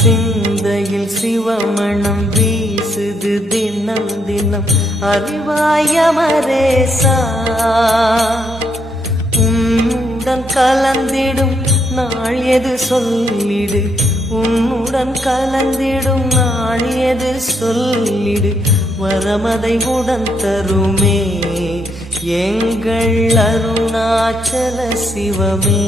சிந்தையில் சிவமணம் வீசுது தினம் தினம் அறிவாயமரேசா உன்னுடன் கலந்திடும் நாள் எது சொல்லிடு உன்னுடன் கலந்திடும் நாள் எது சொல்லிடு வரமதை உடன் தருமே எங்கள் அருணாச்சல சிவமே.